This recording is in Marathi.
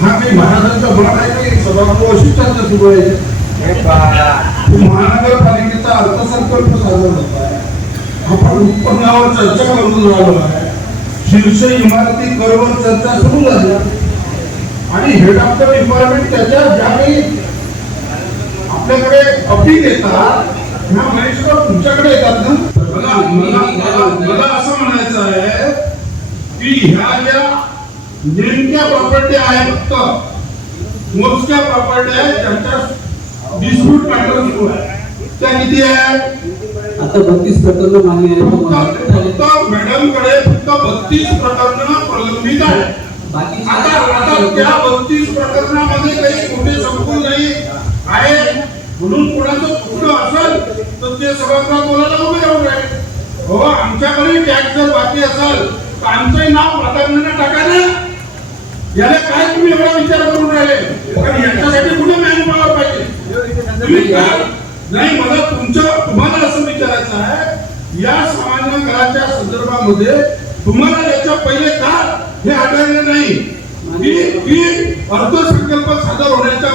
हा काही महाराजांचा गुन्हा आहे की सभागृह अशीच चर्चा सुरू आहे. महानगरपालिकेचा अर्थसंकल्प सादर होत आहे, आपण उत्पन्नावर चर्चा करून राहिलो आहे, शीर्ष इमारती करवर चर्चा सुरू झाली आणि हेड ऑफ द डिपार्टमेंट त्याच्या ज्यावेळी आपल्याकडे अपील येतात ह्या महेश्वर तुमच्याकडे येतात ना. मला असं म्हणायचं आहे की ह्या ज्या नेमक्या प्रॉपर्टी आहे फक्त मोजक्या प्रॉपर्टी आहे ज्यांच्या डिस्प्यूट मॅटर सुरू आहे त्या किती आहे? आता 32 प्रकरण मान्य आहे. फक्त मॅडम कडे फक्त 32 प्रकरण प्रलंबित आहे. आता त्या 32 प्रकरणामध्ये काही मोठे संकुल नाही आहे म्हणून कोणाचं चुकलं असेल तर ते सभागृहात बोलायला उभे राहून राहील. हो आमच्याकडे टॅक्स जर बाकी असेल तर आमचं नाव प्राधान्याने टाका ना. याला काय तुम्ही एवढा विचार करून राहिले? कारण याच्यासाठी कुठे मॅन पॉवर पाहिजे तुम्ही काय नाही. मला तुम्हाला असं विचारायचं आहे या सामान्य घराच्या संदर्भामध्ये तुम्हाला याच्या पहिले का हे आढळलं नाही की अर्थसंकल्प सादर होण्याच्या